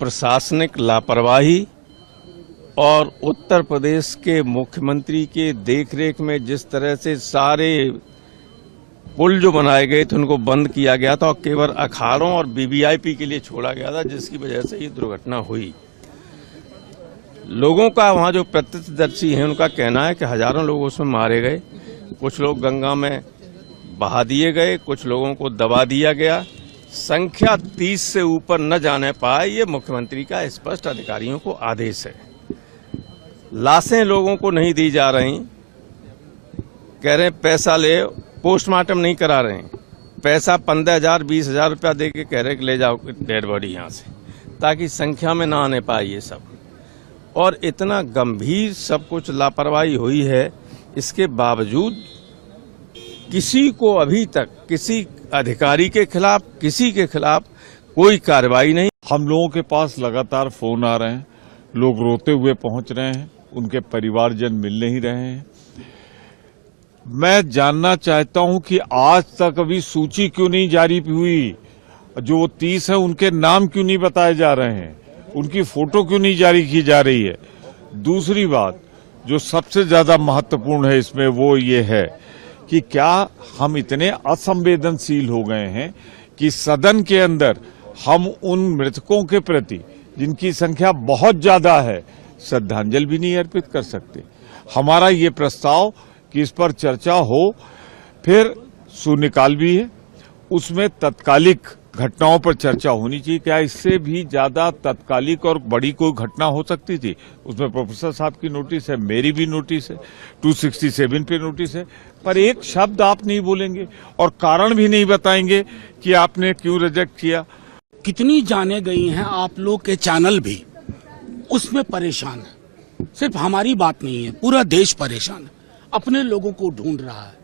प्रशासनिक लापरवाही और उत्तर प्रदेश के मुख्यमंत्री के देखरेख में जिस तरह से सारे पुल जो बनाए गए थे उनको बंद किया गया था और केवल अखाड़ों और वीवीआईपी के लिए छोड़ा गया था, जिसकी वजह से ये दुर्घटना हुई। लोगों का वहाँ जो प्रत्यक्षदर्शी हैं उनका कहना है कि हजारों लोग उसमें मारे गए, कुछ लोग गंगा में बहा दिए गए, कुछ लोगों को दबा दिया गया। संख्या 30 से ऊपर न जाने पाए, ये मुख्यमंत्री का स्पष्ट अधिकारियों को आदेश है। लाशें लोगों को नहीं दी जा रही, कह रहे पैसा ले, पोस्टमार्टम नहीं करा रहे हैं, पैसा 15,000 20,000 रुपया दे के कह रहे कि ले जाओ डेड बॉडी यहाँ से, ताकि संख्या में ना आने पाए ये सब। और इतना गंभीर सब कुछ लापरवाही हुई है, इसके बावजूद किसी को अभी तक किसी अधिकारी के खिलाफ, किसी के खिलाफ कोई कार्रवाई नहीं। हम लोगों के पास लगातार फोन आ रहे हैं, लोग रोते हुए पहुंच रहे हैं, उनके परिवारजन मिल नहीं रहे हैं। मैं जानना चाहता हूं कि आज तक अभी सूची क्यों नहीं जारी हुई, जो 30 है उनके नाम क्यों नहीं बताए जा रहे हैं, उनकी फोटो क्यों नहीं जारी की जा रही है। दूसरी बात जो सबसे ज्यादा महत्वपूर्ण है इसमें वो ये है कि क्या हम इतने असंवेदनशील हो गए हैं कि सदन के अंदर हम उन मृतकों के प्रति जिनकी संख्या बहुत ज्यादा है श्रद्धांजलि भी नहीं अर्पित कर सकते। हमारा ये प्रस्ताव कि इस पर चर्चा हो, फिर शून्यकाल भी है, उसमें तत्कालिक घटनाओं पर चर्चा होनी चाहिए। क्या इससे भी ज्यादा तत्कालिक और बड़ी कोई घटना हो सकती थी? उसमें प्रोफेसर साहब की नोटिस है, मेरी भी नोटिस है, 267 पे नोटिस है, पर एक शब्द आप नहीं बोलेंगे और कारण भी नहीं बताएंगे कि आपने क्यों रिजेक्ट किया। कितनी जाने गई हैं आप लोग के चैनल भी उसमें परेशान है। सिर्फ हमारी बात नहीं है, पूरा देश परेशान है, अपने लोगों को ढूंढ रहा है।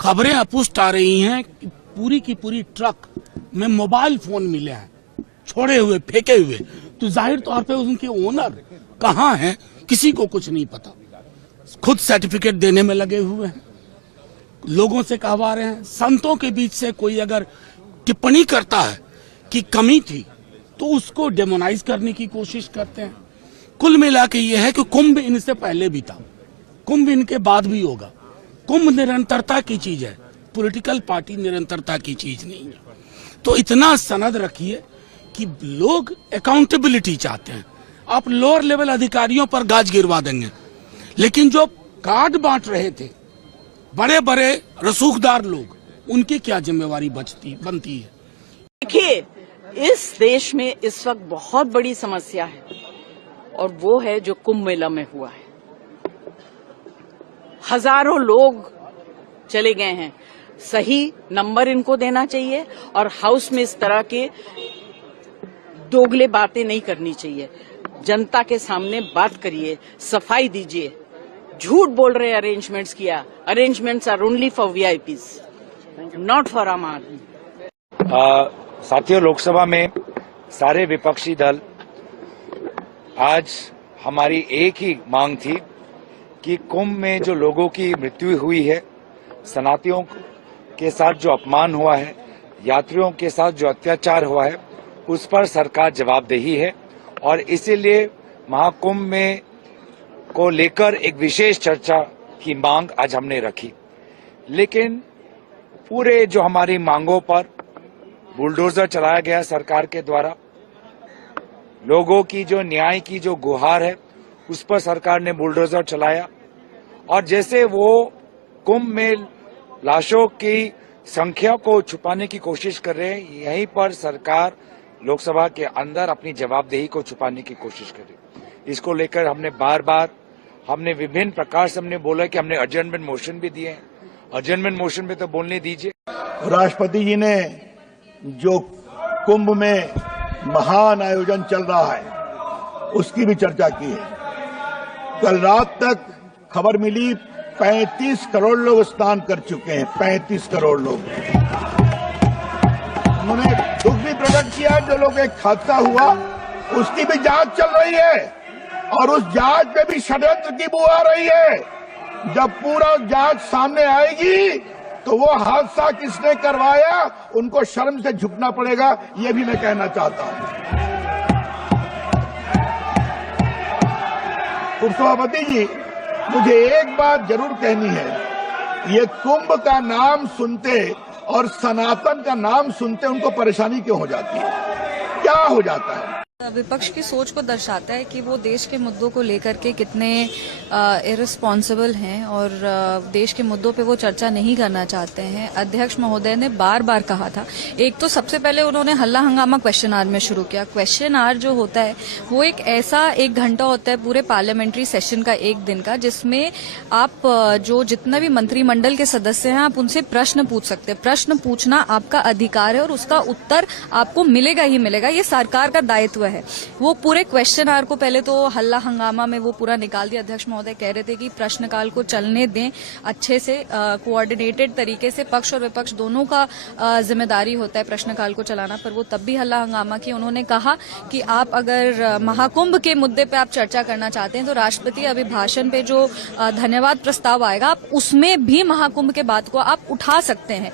खबरें अपुष्ट आ रही हैं कि पूरी की पूरी ट्रक में मोबाइल फोन मिले हैं, छोड़े हुए, फेंके हुए। तो जाहिर तौर पे उनके ओनर कहाँ हैं किसी को कुछ नहीं पता। खुद सर्टिफिकेट देने में लगे हुए हैं, लोगों से कहवा रहे हैं। संतों के बीच से कोई अगर टिप्पणी करता है कि कमी थी तो उसको डेमोनाइज करने की कोशिश करते हैं। कुल मिला के ये है कि कुंभ इनसे पहले भी था, कुंभ इनके बाद भी होगा। कुंभ निरंतरता की चीज है, पॉलिटिकल पार्टी निरंतरता की चीज नहीं है। तो इतना सनद रखिए कि लोग अकाउंटेबिलिटी चाहते हैं। आप लोअर लेवल अधिकारियों पर गाज गिरवा देंगे, लेकिन जो कार्ड बांट रहे थे बड़े बड़े रसूखदार लोग, उनकी क्या जिम्मेवारी बनती है? देखिए, इस देश में इस वक्त बहुत बड़ी समस्या है और वो है जो कुंभ मेला में हुआ है। हजारों लोग चले गए हैं, सही नंबर इनको देना चाहिए और हाउस में इस तरह के दोगले बातें नहीं करनी चाहिए। जनता के सामने बात करिए, सफाई दीजिए। झूठ बोल रहे अरेंजमेंट्स किया, arrangements are only for VIPs, not for आम आदमी। साथियों, लोकसभा में सारे विपक्षी दल, आज हमारी एक ही मांग थी कि कुंभ में जो लोगों की मृत्यु हुई है, सनातियों के साथ जो अपमान हुआ है, यात्रियों के साथ जो अत्याचार हुआ है, उस पर सरकार जवाबदेही है और इसीलिए महाकुंभ में को लेकर एक विशेष चर्चा की मांग आज हमने रखी। लेकिन पूरे जो हमारी मांगों पर बुलडोजर चलाया गया सरकार के द्वारा, लोगों की जो न्याय की जो गुहार है उस पर सरकार ने बुलडोजर चलाया और जैसे वो कुंभ में लाशों की संख्या को छुपाने की कोशिश कर रहे हैं, यहीं पर सरकार लोकसभा के अंदर अपनी जवाबदेही को छुपाने की कोशिश कर रही है। इसको लेकर हमने बार बार विभिन्न प्रकार से हमने बोला कि हमने एडजर्नमेंट मोशन भी दिए हैं। एडजर्नमेंट मोशन में तो बोलने दीजिए। राष्ट्रपति जी ने जो कुंभ में महान आयोजन चल रहा है उसकी भी चर्चा की है। कल रात तक खबर मिली 35 करोड़ लोग स्नान कर चुके हैं, 35 करोड़ लोग। उन्होंने दुख भी प्रकट किया, जो लोग एक हादसा हुआ उसकी भी जांच चल रही है और उस जांच में भी षड्यंत्र की बू आ रही है। जब पूरा जांच सामने आएगी तो वो हादसा किसने करवाया उनको शर्म से झुकना पड़ेगा, ये भी मैं कहना चाहता हूं। उपसभापति जी, मुझे एक बात जरूर कहनी है, ये कुंभ का नाम सुनते और सनातन का नाम सुनते उनको परेशानी क्यों हो जाती है, क्या हो जाता है? विपक्ष की सोच को दर्शाता है कि वो देश के मुद्दों को लेकर के कितने इररिस्पॉन्सिबल हैं और देश के मुद्दों पे वो चर्चा नहीं करना चाहते हैं। अध्यक्ष महोदय ने बार बार कहा था, एक तो सबसे पहले उन्होंने हल्ला हंगामा क्वेश्चन आवर में शुरू किया। क्वेश्चन आवर जो होता है वो एक ऐसा 1 घंटा होता है पूरे पार्लियामेंट्री सेशन का, 1 दिन का, जिसमें आप जो जितने भी मंत्रिमंडल के सदस्य हैं आप उनसे प्रश्न पूछ सकते हैं। प्रश्न पूछना आपका अधिकार है और उसका उत्तर आपको मिलेगा ही मिलेगा, ये सरकार का दायित्व है। वो पूरे क्वेश्चन आवर को पहले तो हल्ला हंगामा में वो पूरा निकाल दिया। अध्यक्ष महोदय कह रहे थे कि प्रश्नकाल को चलने दें अच्छे से, कोऑर्डिनेटेड तरीके से, पक्ष और विपक्ष दोनों का जिम्मेदारी होता है प्रश्नकाल को चलाना, पर वो तब भी हल्ला हंगामा किया। उन्होंने कहा कि आप अगर महाकुंभ के मुद्दे पे आप चर्चा करना चाहते हैं तो राष्ट्रपति अभिभाषण पे जो धन्यवाद प्रस्ताव आएगा आप उसमें भी महाकुंभ के बात को आप उठा सकते हैं।